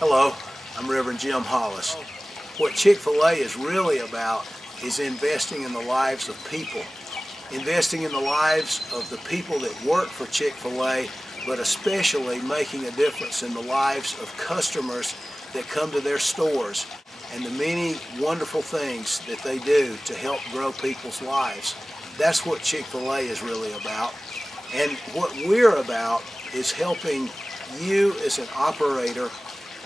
Hello, I'm Reverend Jim Hollis. What Chick-fil-A is really about is investing in the lives of people. Investing in the lives of the people that work for Chick-fil-A, but especially making a difference in the lives of customers that come to their stores and the many wonderful things that they do to help grow people's lives. That's what Chick-fil-A is really about. And what we're about is helping you as an operator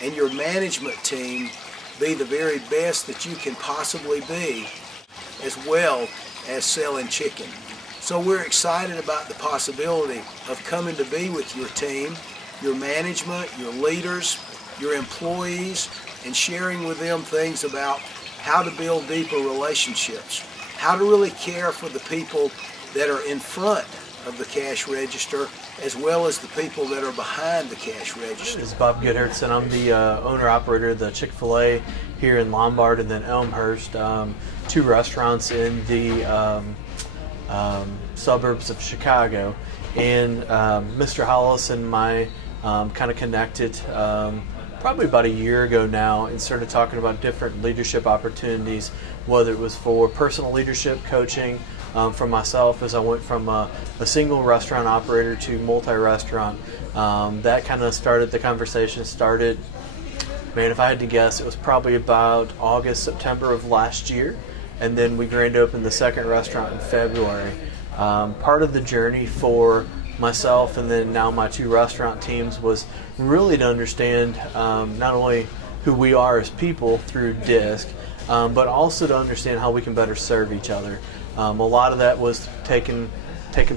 and your management team be the very best that you can possibly be, as well as selling chicken. So we're excited about the possibility of coming to be with your team, your management, your leaders, your employees, and sharing with them things about how to build deeper relationships, how to really care for the people that are in front of the cash register, as well as the people that are behind the cash register. This is Bob Gutherz, and I'm the owner-operator of the Chick-fil-A here in Lombard and then Elmhurst, two restaurants in the suburbs of Chicago. And Mr. Hollis and I kind of connected probably about a year ago now and started talking about different leadership opportunities, whether it was for personal leadership coaching, for myself as I went from a single restaurant operator to multi-restaurant. That kind of started, the conversation started, man, if I had to guess, it was probably about August, September of last year, and then we grand opened the second restaurant in February. Part of the journey for myself and then now my two restaurant teams was really to understand not only who we are as people through DISC, but also to understand how we can better serve each other. A lot of that was taking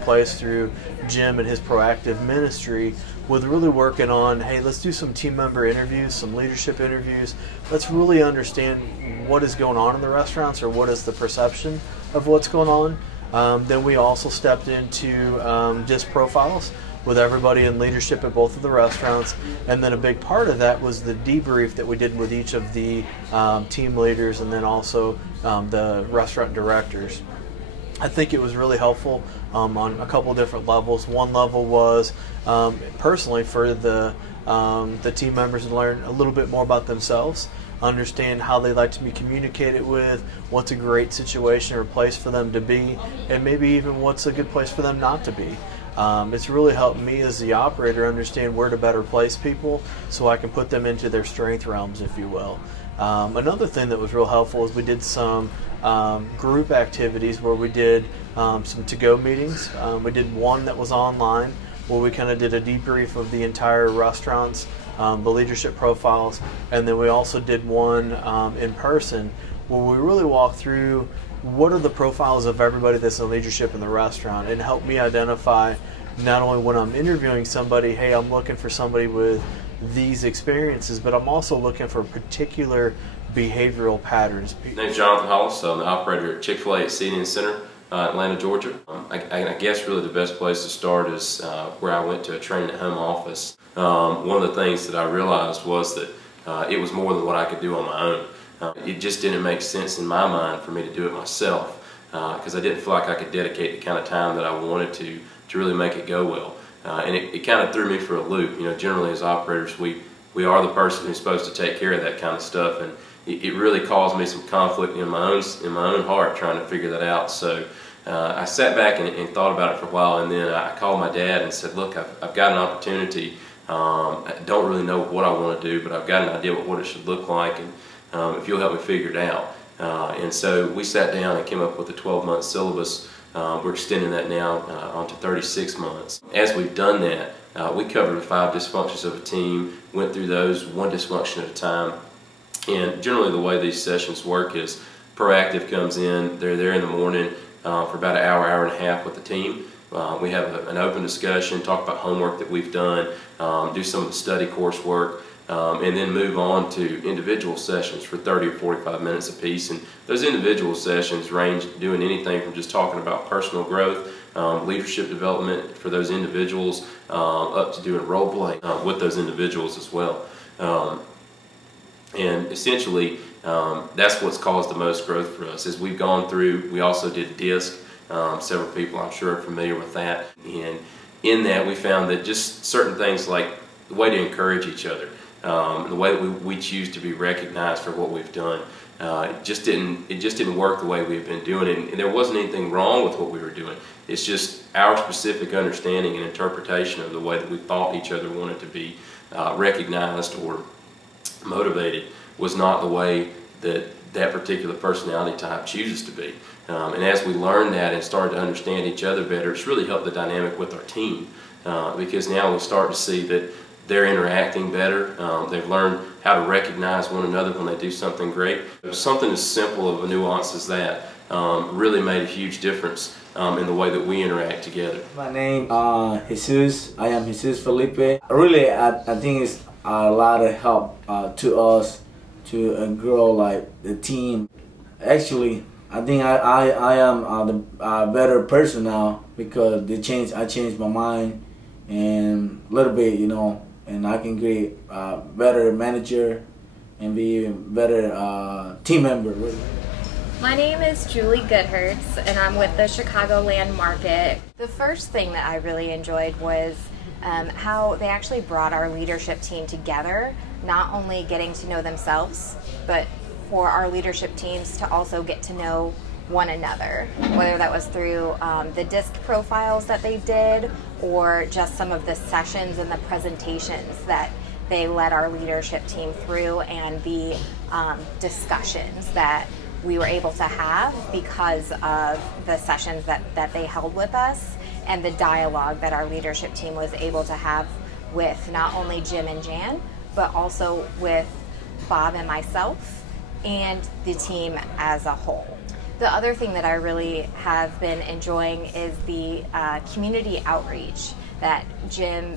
place through Jim and his proactive ministry, with really working on, hey, let's do some team member interviews, some leadership interviews. Let's really understand what is going on in the restaurants, or what is the perception of what's going on. Then we also stepped into DISC profiles with everybody in leadership at both of the restaurants, and then a big part of that was the debrief that we did with each of the team leaders and then also the restaurant directors. I think it was really helpful on a couple different levels. One level was personally for the team members to learn a little bit more about themselves, understand how they like to be communicated with, what's a great situation or place for them to be, and maybe even what's a good place for them not to be. It's really helped me as the operator understand where to better place people so I can put them into their strength realms, if you will. Another thing that was real helpful is we did some group activities where we did some to-go meetings. We did one that was online where we kind of did a debrief of the entire restaurants, the leadership profiles, and then we also did one in person where we really walked through what are the profiles of everybody that's in leadership in the restaurant, and help me identify not only when I'm interviewing somebody, hey, I'm looking for somebody with these experiences, but I'm also looking for particular behavioral patterns. My name's Jonathan Hollis. I'm the operator at Chick-fil-A at CNN Center, Atlanta, Georgia. I guess really the best place to start is where I went to a training at home office. One of the things that I realized was that it was more than what I could do on my own. It just didn't make sense in my mind for me to do it myself, because I didn't feel like I could dedicate the kind of time that I wanted to really make it go well. And it kind of threw me for a loop. You know, generally as operators, we are the person who's supposed to take care of that kind of stuff, and it really caused me some conflict in my own heart trying to figure that out. So I sat back and thought about it for a while, and then I called my dad and said, look, I've got an opportunity. I don't really know what I want to do, but I've got an idea what it should look like, and if you'll help me figure it out. And so we sat down and came up with a 12-month syllabus. We're extending that now onto 36 months. As we've done that, we covered 5 dysfunctions of a team, went through those one dysfunction at a time. And generally the way these sessions work is proactive comes in, they're there in the morning for about an hour, hour and a half with the team. We have an open discussion, talk about homework that we've done, do some of the study coursework, and then move on to individual sessions for 30 or 45 minutes apiece. And those individual sessions range doing anything from just talking about personal growth, leadership development for those individuals, up to doing role play with those individuals as well. And essentially, that's what's caused the most growth for us. As we've gone through, we also did DISC. Several people I'm sure are familiar with that. And in that, we found that just certain things like the way to encourage each other. the way that we choose to be recognized for what we've done. It just didn't work the way we've been doing it, and there wasn't anything wrong with what we were doing. It's just our specific understanding and interpretation of the way that we thought each other wanted to be recognized or motivated was not the way that that particular personality type chooses to be. And as we learned that and started to understand each other better, it's really helped the dynamic with our team, because now we start to see that they're interacting better. They've learned how to recognize one another when they do something great. Something as simple of a nuance as that really made a huge difference in the way that we interact together. My name is Jesus. I am Jesus Felipe. Really, I think it's a lot of help to us to grow like the team. Actually, I think I am a better person now because I changed my mind and a little bit, you know, and I can be a better manager and be a better team member. My name is Gutherz, and I'm with the Chicagoland Market. The first thing that I really enjoyed was how they actually brought our leadership team together, not only getting to know themselves, but for our leadership teams to also get to know one another, whether that was through the disc profiles that they did or just some of the sessions and the presentations that they led our leadership team through, and the discussions that we were able to have because of the sessions that they held with us, and the dialogue that our leadership team was able to have with not only Jim and Jan, but also with Bob and myself and the team as a whole. The other thing that I really have been enjoying is the community outreach that Jim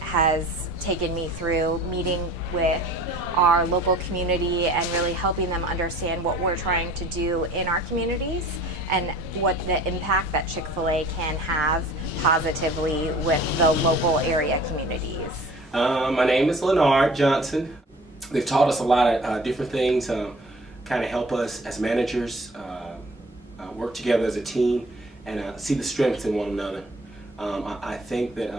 has taken me through, meeting with our local community and really helping them understand what we're trying to do in our communities and what the impact that Chick-fil-A can have positively with the local area communities. My name is Lenard Johnson. They've taught us a lot of different things, kind of help us as managers work together as a team and see the strengths in one another. I think that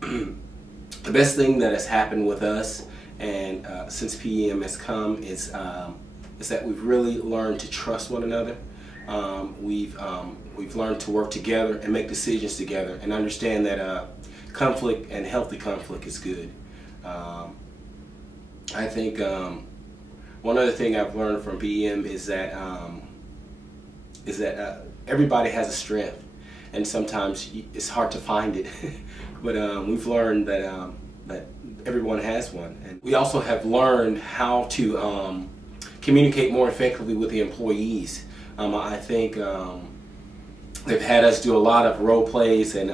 the best thing that has happened with us and since PEM has come is that we've really learned to trust one another. We've learned to work together and make decisions together and understand that conflict and healthy conflict is good. I think one other thing I've learned from PEM is that everybody has a strength, and sometimes it's hard to find it. But we've learned that that everyone has one, and we also have learned how to communicate more effectively with the employees. I think they've had us do a lot of role plays and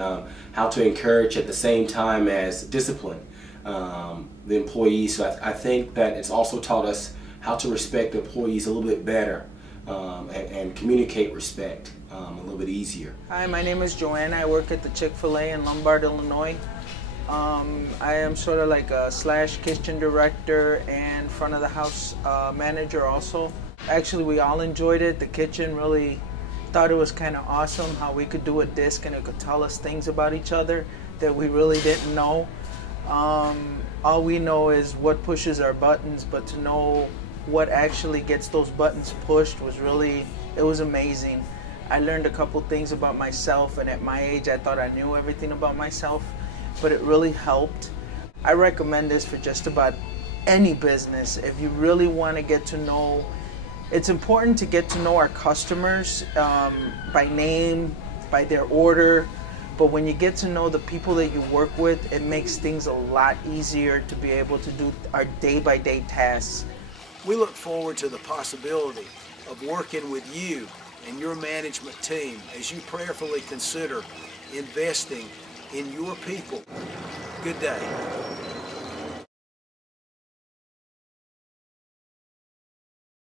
how to encourage at the same time as discipline the employees. So I think that it's also taught us how to respect the employees a little bit better and communicate respect a little bit easier. Hi, my name is JoAnna. I work at the Chick-fil-A in Lombard, Illinois. I am sort of like a / kitchen director and front of the house manager also. Actually, we all enjoyed it. The kitchen really thought it was kind of awesome how we could do a disc and it could tell us things about each other that we really didn't know. All we know is what pushes our buttons, but to know what actually gets those buttons pushed was really, it was amazing. I learned a couple things about myself, and at my age I thought I knew everything about myself, but it really helped. I recommend this for just about any business. If you really want to get to know, it's important to get to know our customers by name, by their order, but when you get to know the people that you work with, it makes things a lot easier to be able to do our day-by-day tasks. We look forward to the possibility of working with you and your management team as you prayerfully consider investing in your people. Good day.